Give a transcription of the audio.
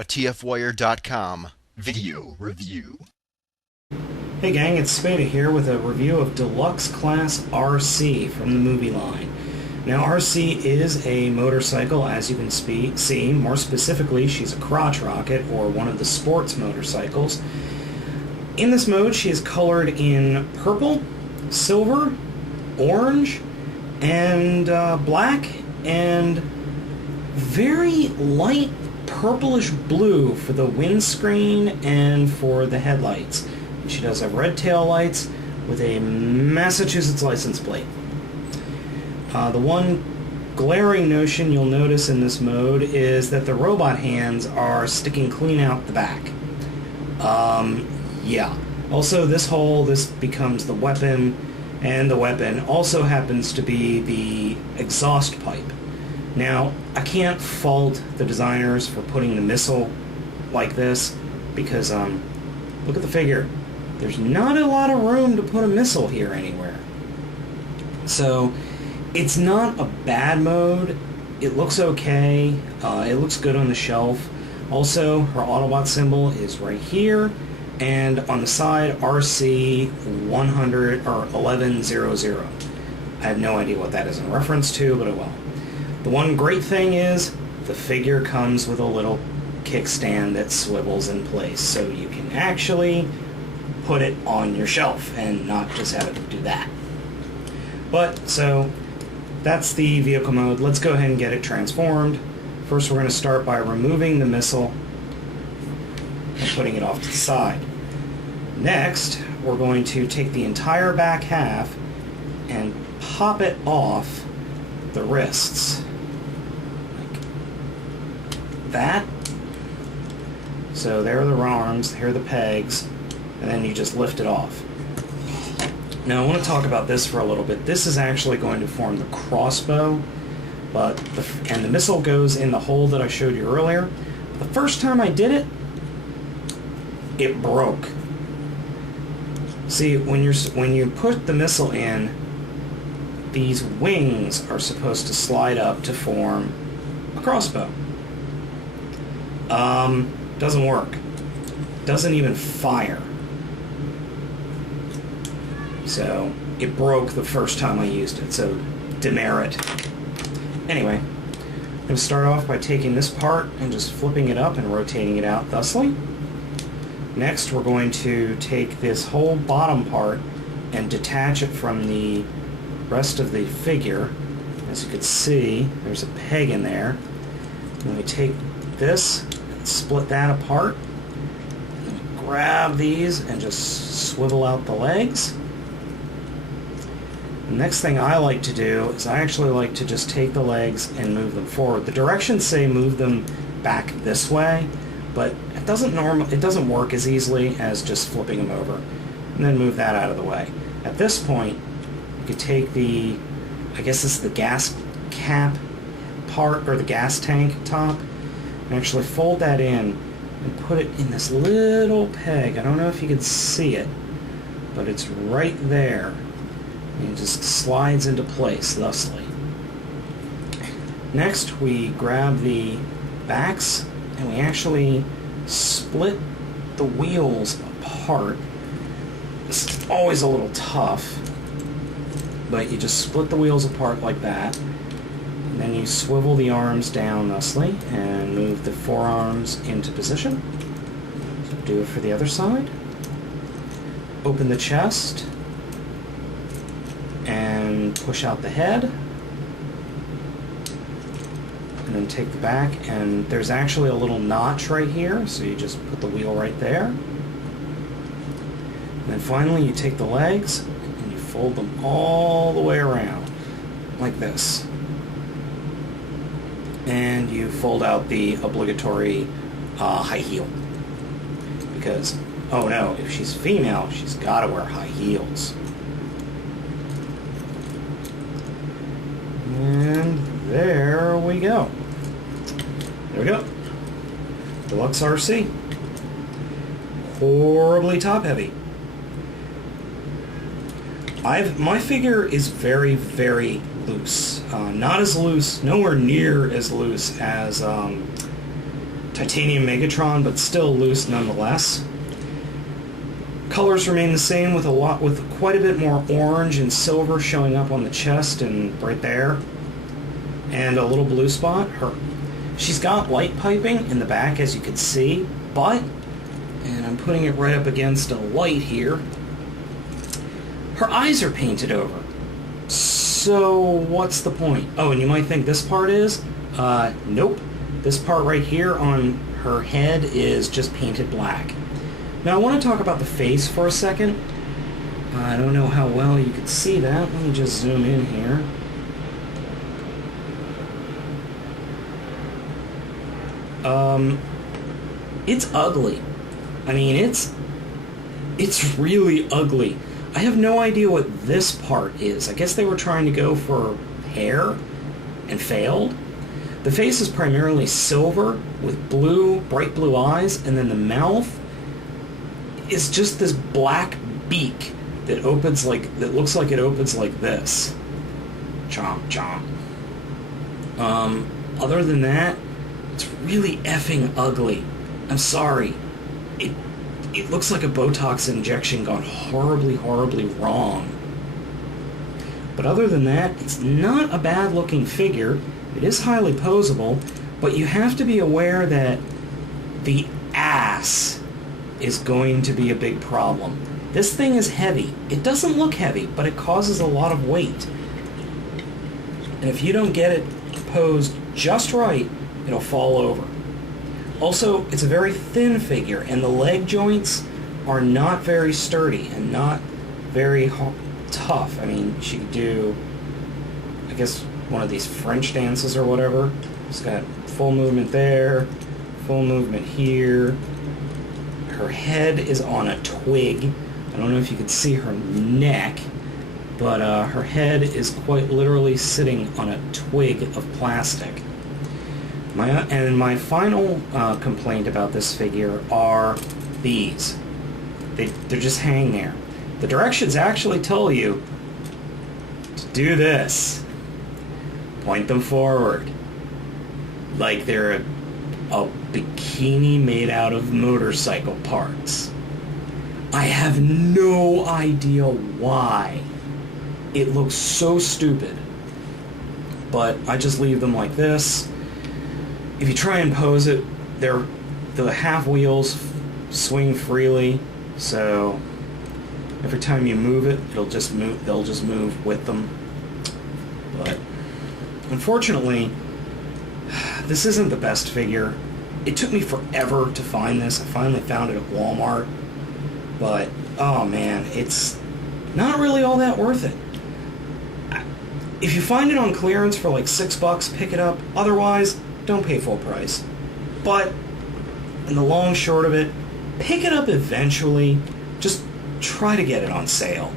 a TFWire.com video review. Hey gang, it's Spada here with a review of Deluxe Class Arcee from the movie line. Now Arcee is a motorcycle, as you can see. More specifically, she's a crotch rocket, or one of the sports motorcycles. In this mode, she is colored in purple, silver, orange, and black, and very light purplish blue for the windscreen and for the headlights. She does have red tail lights with a Massachusetts license plate. The one glaring notion you'll notice in this mode is that the robot hands are sticking clean out the back. Yeah. Also, this becomes the weapon, and the weapon also happens to be the exhaust pipe. Now, I can't fault the designers for putting the missile like this, because, look at the figure. There's not a lot of room to put a missile here anywhere. So, it's not a bad mode. It looks okay. It looks good on the shelf. Also, her Autobot symbol is right here, and on the side, RC 100 or 1100. I have no idea what that is in reference to, but oh well. The one great thing is the figure comes with a little kickstand that swivels in place, so you can actually put it on your shelf and not just have it do that. But, so, that's the vehicle mode. Let's go ahead and get it transformed. First, we're going to start by removing the missile and putting it off to the side. Next, we're going to take the entire back half and pop it off the wrists. Like that. So there are the arms, here are the pegs, and then you just lift it off. Now I want to talk about this for a little bit. This is actually going to form the crossbow, and the missile goes in the hole that I showed you earlier. The first time I did it, it broke. See, when you put the missile in, these wings are supposed to slide up to form a crossbow. Doesn't work. Doesn't even fire. So, it broke the first time I used it, so demerit. Anyway, I'm going to start off by taking this part and just flipping it up and rotating it out thusly. Next, we're going to take this whole bottom part and detach it from the rest of the figure. As you can see, there's a peg in there. Then we take this and split that apart. And we grab these and just swivel out the legs. The next thing I like to do is I actually like to just take the legs and move them forward. The directions say move them back this way, but it doesn't work as easily as just flipping them over. And then move that out of the way. At this point, you could take the, I guess this is the gas cap part, or the gas tank top, and actually fold that in and put it in this little peg. I don't know if you can see it, but it's right there. And it just slides into place thusly. Next, we grab the backs and we actually split the wheels apart. This is always a little tough, but you just split the wheels apart like that, and then you swivel the arms down thusly and move the forearms into position. So do it for the other side. Open the chest and push out the head, and then take the back, and there's actually a little notch right here, so you just put the wheel right there. And then finally you take the legs and you fold them all the way around like this, and you fold out the obligatory high heel, because oh no, if she's female she's got to wear high heels. And there we go. There we go. Deluxe Arcee. Horribly top heavy. My figure is very, very loose. Not as loose, nowhere near as loose as titanium Megatron, but still loose nonetheless. Colors remain the same with quite a bit more orange and silver showing up on the chest and right there. And a little blue spot. She's got light piping in the back, as you can see, but, and I'm putting it right up against a light here, her eyes are painted over. So what's the point? Oh, and you might think this part is? Nope. This part right here on her head is just painted black. Now I want to talk about the face for a second. I don't know how well you can see that. Let me just zoom in here. It's ugly. I mean, it's really ugly. I have no idea what this part is. I guess they were trying to go for hair and failed. The face is primarily silver with blue, bright blue eyes, and then the mouth is just this black beak that looks like it opens like this. Chomp, chomp. Other than that, it's really effing ugly. I'm sorry. It looks like a Botox injection gone horribly, horribly wrong. But other than that, it's not a bad looking figure. It is highly posable, but you have to be aware that the ass is going to be a big problem. This thing is heavy. It doesn't look heavy, but it causes a lot of weight. And if you don't get it posed just right, it'll fall over. Also, it's a very thin figure, and the leg joints are not very sturdy and not very tough. I mean, she could do, I guess, one of these French dances or whatever. It's got full movement there, full movement here. Her head is on a twig. I don't know if you could see her neck, but her head is quite literally sitting on a twig of plastic. My final complaint about this figure are these. They're just hanging there. The directions actually tell you to do this. Point them forward. Like they're a bikini made out of motorcycle parts. I have no idea why. It looks so stupid. But I just leave them like this. If you try and pose it, the half wheels swing freely, so every time you move it, they'll just move with them. But unfortunately, this isn't the best figure. It took me forever to find this. I finally found it at Walmart, but oh man, it's not really all that worth it. If you find it on clearance for like $6, pick it up. Otherwise, don't pay full price. But in the long short of it, pick it up eventually. Just try to get it on sale.